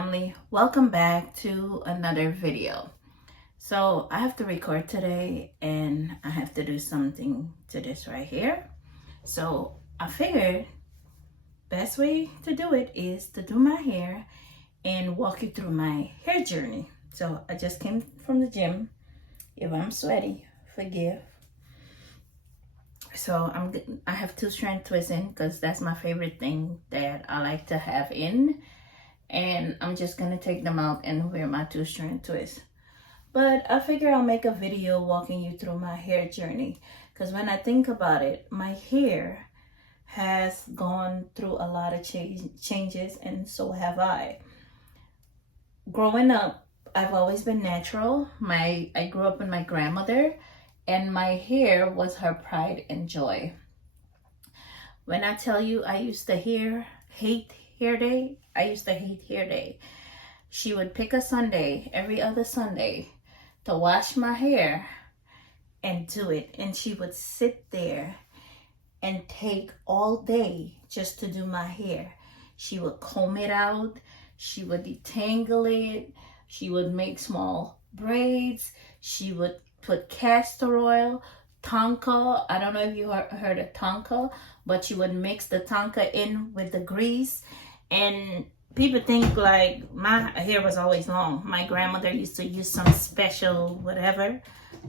family, welcome back to another video. So I have to record today and I have to do something to this right here. So I figured best way to do it is to do my hair and walk you through my hair journey. So I just came from the gym. If I'm sweaty, forgive. So I have two strand twists in because that's my favorite thing that I like to have in. And I'm just gonna take them out and wear my two strand twists. But I figure I'll make a video walking you through my hair journey, because when I think about it, my hair has gone through a lot of changes, and so have I. Growing up, I've always been natural. I grew up with my grandmother, and my hair was her pride and joy. When I tell you I used to hate hair day, I used to hate hair day. She would pick a Sunday, every other Sunday, to wash my hair and do it. And she would sit there and take all day just to do my hair. She would comb it out. She would detangle it. She would make small braids. She would put castor oil, tonka. I don't know if you heard of tonka, but she would mix the tonka in with the grease. And people think like my hair was always long. My grandmother used to use some special whatever.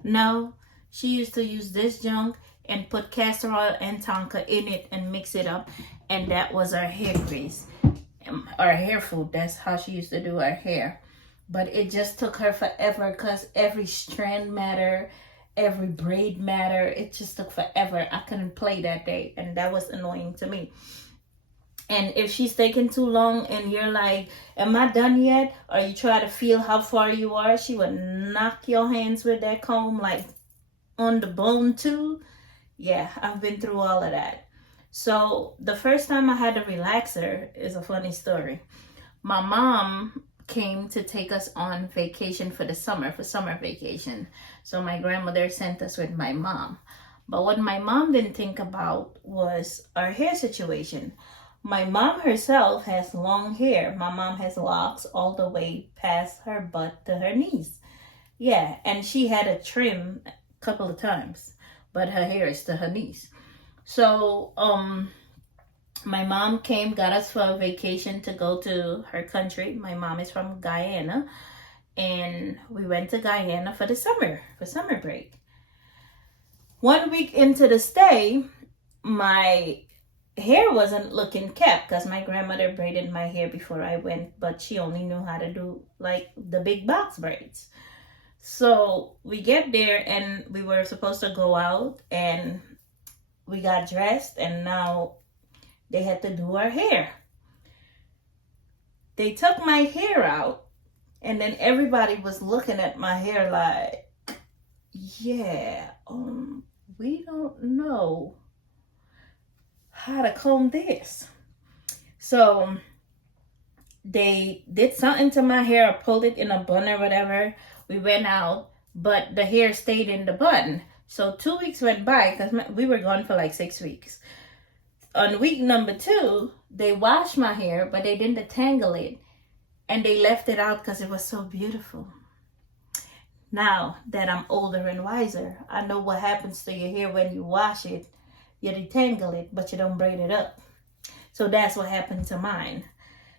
No, she used to use this junk and put castor oil and tonka in it and mix it up. And that was our hair grease, our hair food. That's how she used to do her hair. But it just took her forever because every strand mattered, every braid mattered. It just took forever. I couldn't play that day, and that was annoying to me. And if she's taking too long and you're like, am I done yet? Or you try to feel how far you are, she would knock your hands with that comb like on the bone too. Yeah, I've been through all of that. So the first time I had a relaxer is a funny story. My mom came to take us on vacation for summer vacation. So my grandmother sent us with my mom. But what my mom didn't think about was our hair situation. My mom herself has long hair. My mom has locks all the way past her butt to her knees. Yeah, and she had a trim a couple of times, but her hair is to her knees. So, my mom got us for a vacation to go to her country. My mom is from Guyana, and we went to Guyana for summer break. 1 week into the stay, my hair wasn't looking kept because my grandmother braided my hair before I went, but she only knew how to do like the big box braids. So we get there and we were supposed to go out and we got dressed, and now they had to do our hair. They took my hair out, and then everybody was looking at my hair like, yeah, we don't know how to comb this. So they did something to my hair, or pulled it in a bun or whatever. We went out, but the hair stayed in the bun. So 2 weeks went by because we were gone for like 6 weeks. On week number 2, they washed my hair, but they didn't detangle it, and they left it out because it was so beautiful. Now that I'm older and wiser, I know what happens to your hair when you wash it. You detangle it, but you don't braid it up. So that's what happened to mine.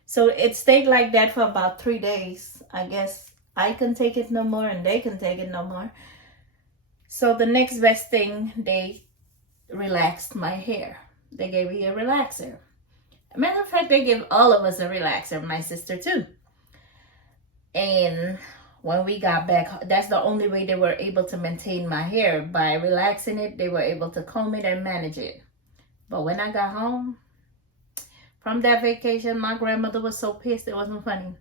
So it stayed like that for about 3 days. I guess I can take it no more and they can take it no more. So the next best thing, they relaxed my hair. They gave me a relaxer. As a matter of fact, they gave all of us a relaxer, my sister too. And when we got back, that's the only way they were able to maintain my hair. By relaxing it, they were able to comb it and manage it. But when I got home from that vacation, my grandmother was so pissed, it wasn't funny.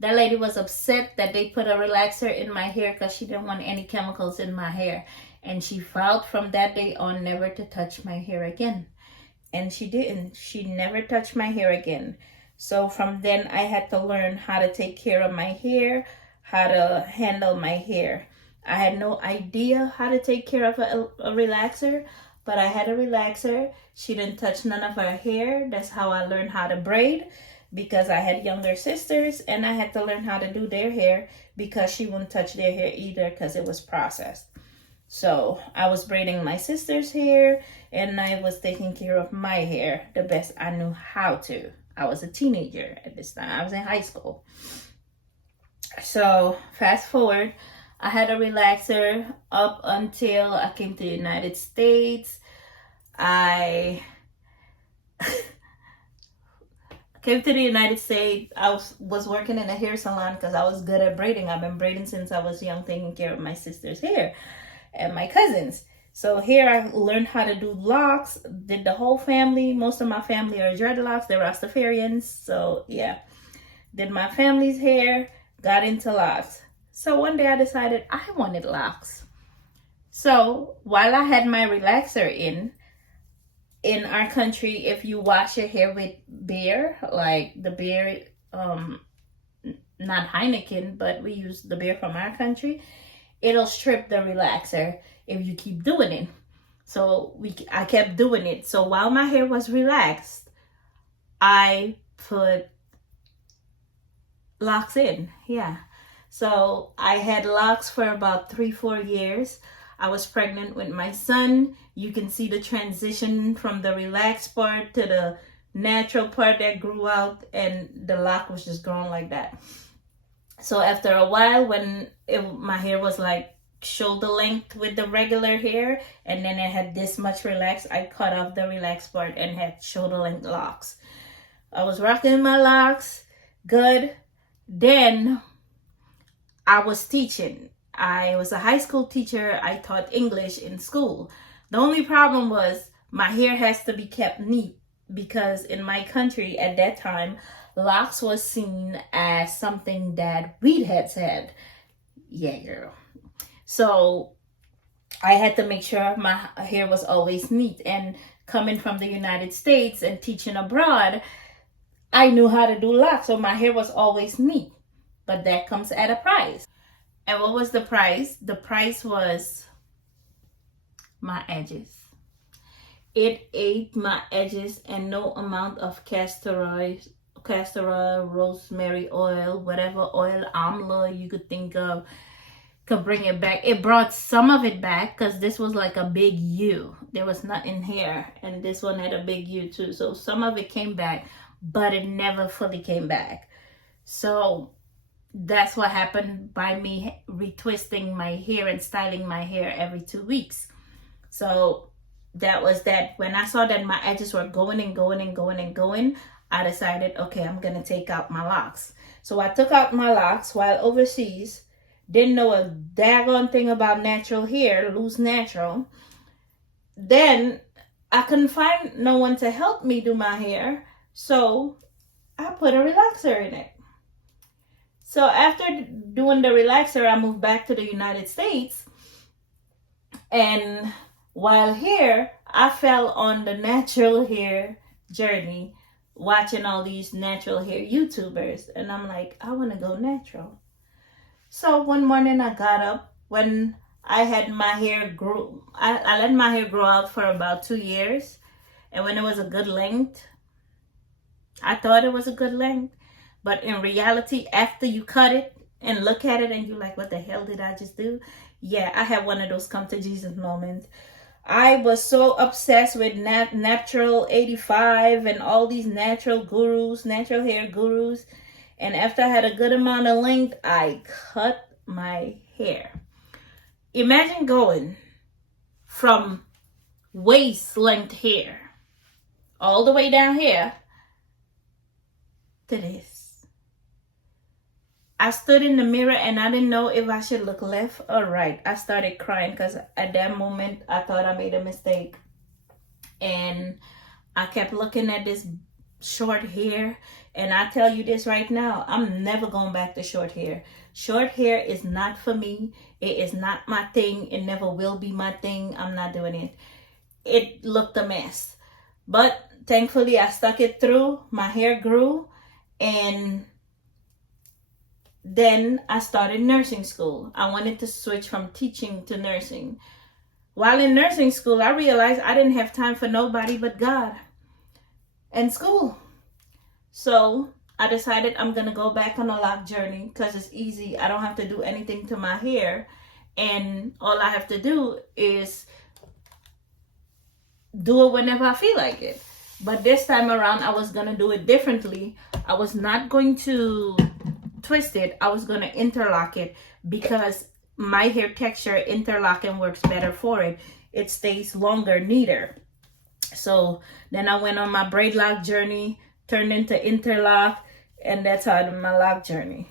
That lady was upset that they put a relaxer in my hair because she didn't want any chemicals in my hair. And she vowed from that day on never to touch my hair again. And she didn't. She never touched my hair again. So from then, I had to learn how to take care of my hair, how to handle my hair. I had no idea how to take care of a relaxer, but I had a relaxer. She didn't touch none of her hair. That's how I learned how to braid. because I had younger sisters and I had to learn how to do their hair because she wouldn't touch their hair either because it was processed. So I was braiding my sister's hair and I was taking care of my hair the best I knew how to. I was a teenager at this time. I was in high school. So fast forward, I had a relaxer up until I came to the United States. I came to the United States. I was working in a hair salon because I was good at braiding. I've been braiding since I was young, taking care of my sister's hair and my cousins. So here I learned how to do locks, did the whole family. Most of my family are dreadlocks. They're Rastafarians. So yeah, did my family's hair, got into locks. So one day I decided I wanted locks. So while I had my relaxer in our country, if you wash your hair with beer, like the beer, not Heineken, but we use the beer from our country, it'll strip the relaxer if you keep doing it. So I kept doing it. So while my hair was relaxed, I put locks in. Yeah. So I had locks for about 3-4 years. I was pregnant with my son. You can see the transition from the relaxed part to the natural part that grew out, and the lock was just growing like that. So after a while, when my hair was like shoulder length with the regular hair, and then it had this much relaxed, I cut off the relaxed part and had shoulder length locks. I was rocking my locks good. Then I was teaching. I was a high school teacher. I taught English in school. The only problem was my hair has to be kept neat because in my country at that time, locks was seen as something that weedheads had. Yeah, girl. So I had to make sure my hair was always neat. And coming from the United States and teaching abroad, I knew how to do locks, so my hair was always neat. But that comes at a price. And what was the price? The price was my edges. It ate my edges, and no amount of castor oil, rosemary oil, whatever oil, amla you could think of could bring it back. It brought some of it back because this was like a big U. There was nothing here, and this one had a big U too. So some of it came back, but it never fully came back. So that's what happened by me retwisting my hair and styling my hair every 2 weeks. So that was that. When I saw that my edges were going and going and going and going, I decided, okay, I'm going to take out my locks. So I took out my locks while overseas. Didn't know a daggone thing about natural hair, loose natural. Then I couldn't find no one to help me do my hair. So I put a relaxer in it. So after doing the relaxer, I moved back to the United States. And while here, I fell on the natural hair journey, watching all these natural hair YouTubers. And I'm like, I want to go natural. So one morning I got up when I had my hair grow. I let my hair grow out for about 2 years. And when it was a good length, I thought it was a good length. But in reality, after you cut it and look at it and you're like, what the hell did I just do? Yeah, I had one of those come to Jesus moments. I was so obsessed with Natural 85 and all these natural gurus, natural hair gurus. And after I had a good amount of length, I cut my hair. Imagine going from waist length hair all the way down here to this. I stood in the mirror and I didn't know if I should look left or right. I started crying because at that moment I thought I made a mistake. And I kept looking at this short hair. And I tell you this right now, I'm never going back to short hair. Short hair is not for me. It is not my thing. It never will be my thing. I'm not doing it. It looked a mess. But thankfully I stuck it through. My hair grew. And then I started nursing school. I wanted to switch from teaching to nursing. While in nursing school, I realized I didn't have time for nobody but God and school. So I decided I'm gonna go back on a lock journey because it's easy. I don't have to do anything to my hair, and all I have to do is do it whenever I feel like it. But this time around, I was gonna do it differently. I was not going to twist it. I was gonna interlock it because my hair texture, interlocking works better for it. It stays longer, neater. So then I went on my braid lock journey, turned into interlock, and that's how I did my lock journey.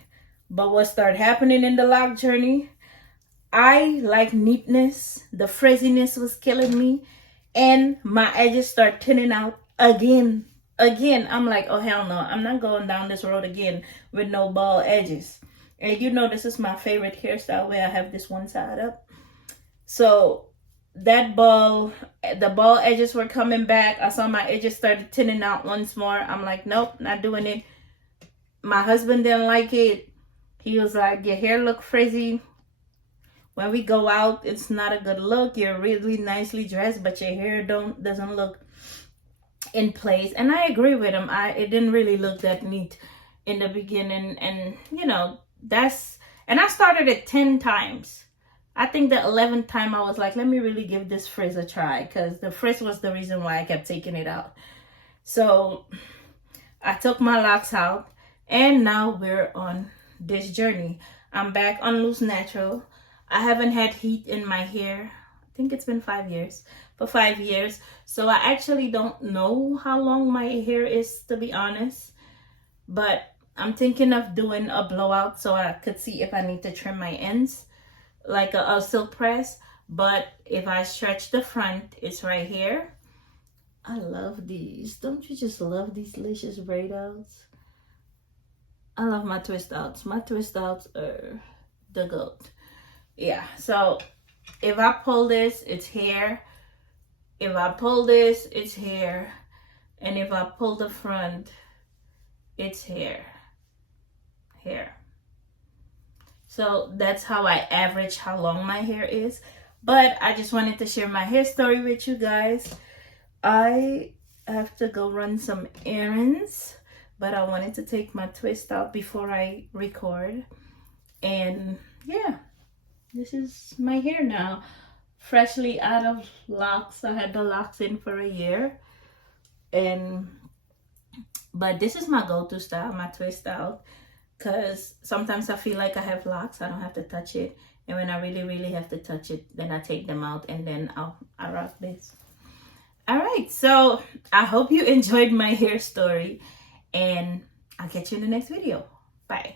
But what started happening in the lock journey, I like neatness. The frizziness was killing me, and my edges start thinning out again. I'm like, oh hell no, I'm not going down this road again with no bald edges. And you know, this is my favorite hairstyle where I have this one side up. So that the bald edges were coming back. I saw my edges started thinning out once more. I'm like, nope, not doing it. My husband didn't like it. He was like, your hair look frizzy. When we go out, it's not a good look. You're really nicely dressed, but your hair doesn't look in place. And I agree with him. It didn't really look that neat in the beginning. And you know, and I started it 10 times. I think the 11th time I was like, let me really give this frizz a try, because the frizz was the reason why I kept taking it out. So I took my locks out, and now we're on this journey. I'm back on loose natural. I haven't had heat in my hair. I think it's been 5 years. For 5 years. So I actually don't know how long my hair is, to be honest. But I'm thinking of doing a blowout so I could see if I need to trim my ends, like a silk press. But if I stretch the front, it's right here. I love these. Don't you just love these delicious braid outs? I love my twist outs. My twist outs are the goat. Yeah, so if I pull this, it's hair. If I pull this, it's hair. And if I pull the front, it's hair. So that's how I average how long my hair is. But I just wanted to share my hair story with you guys. I have to go run some errands, but I wanted to take my twist out before I record. And yeah, this is my hair now. Freshly out of locks. I had the locks in for a year. But this is my go-to style, my twist out. Because sometimes I feel like I have locks, I don't have to touch it. And when I really, really have to touch it, then I take them out and then I rock this. All right, so I hope you enjoyed my hair story. And I'll catch you in the next video. Bye.